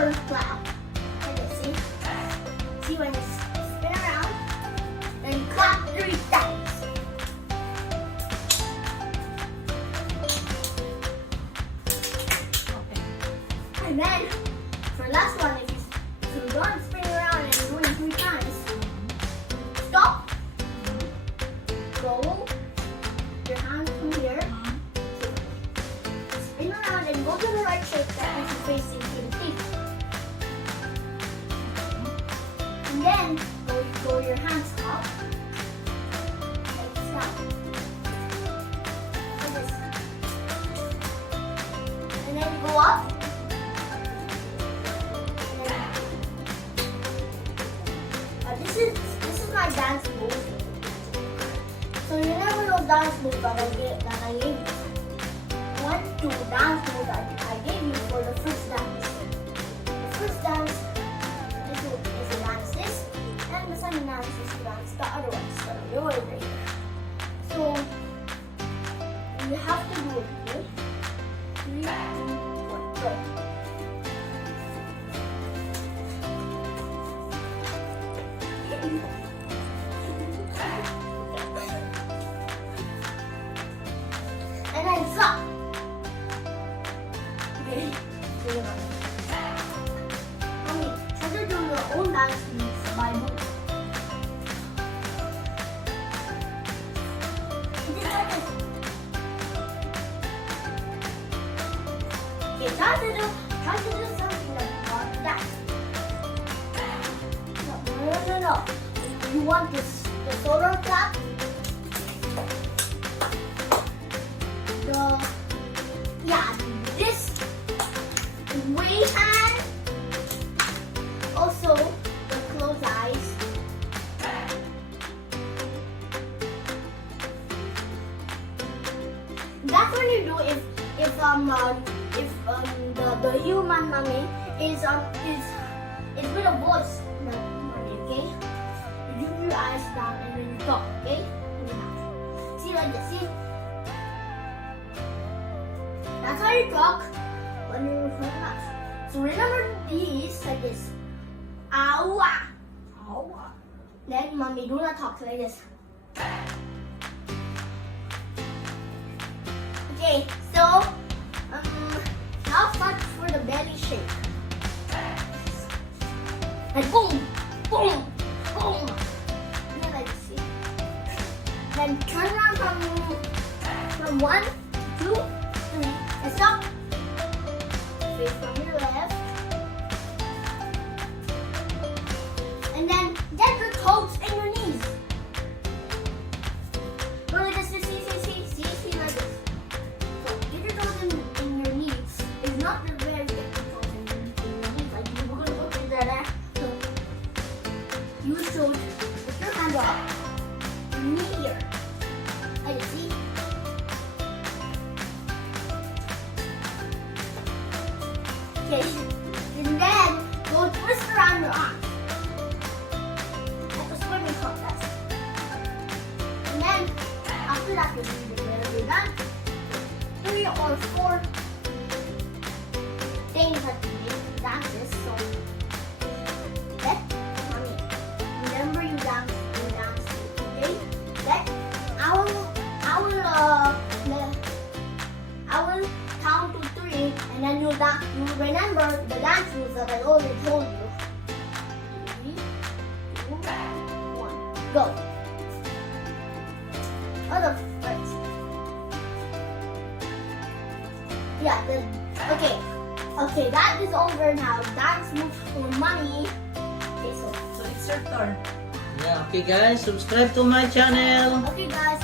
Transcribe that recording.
or clap. Like this, see? See when you spin around, then clap 3 times. Okay. And then, for last one, if you're done spinning around and doing 3 times, stop, roll your hand from here, spin around and go to the right shape that is facing to the feet. And then, go your hands up, like stop, like this. And then go up. This is my dance move. So you remember those dance moves that I gave you. 1, 2 dance moves that I gave you for the first dance. The first dance is a dance this, and the second dance is to dance the other one. So you're right here. So you have to do it. Okay? 3, 2, 1, go. And then stop. Okay. Mommy, try to do your own dance moves by move. Just like this. Okay, try to do something like that. No. You want the shoulder clap? This way hand. Also, the closed eyes. That's what you do if the human mummy is with a voice. Okay? You do your eyes down and then you talk. Okay? See like this. See? That's how you talk when you refer to us. So remember these like this. Awa. Awa. Then mommy do not talk like this. Okay, so now start for the belly shake. And boom, boom, boom. Then like this. See? Then turn around from 1, 2, 3. And stop. Face from your left. And then get your toes and your knees. Go like this. See, like this. So get your toes in your knees. It's not the very get your toes in your knees. Like we're gonna go to there. So you should put your hand up. Your knee here. Like this. See? Okay, and then go twist around your arms like a swimming contest. And then after that, you're done. 3 or 4 things that you make dances. So let mommy remember you dance. Okay? Let I will count to 3, and then you remember the dance moves that I already told you. 3, 2, 1, go. Other first. Yeah. Okay. That is over now. Dance moves for money. Okay, So it's your turn. Yeah, okay guys, subscribe to my channel. Okay, guys.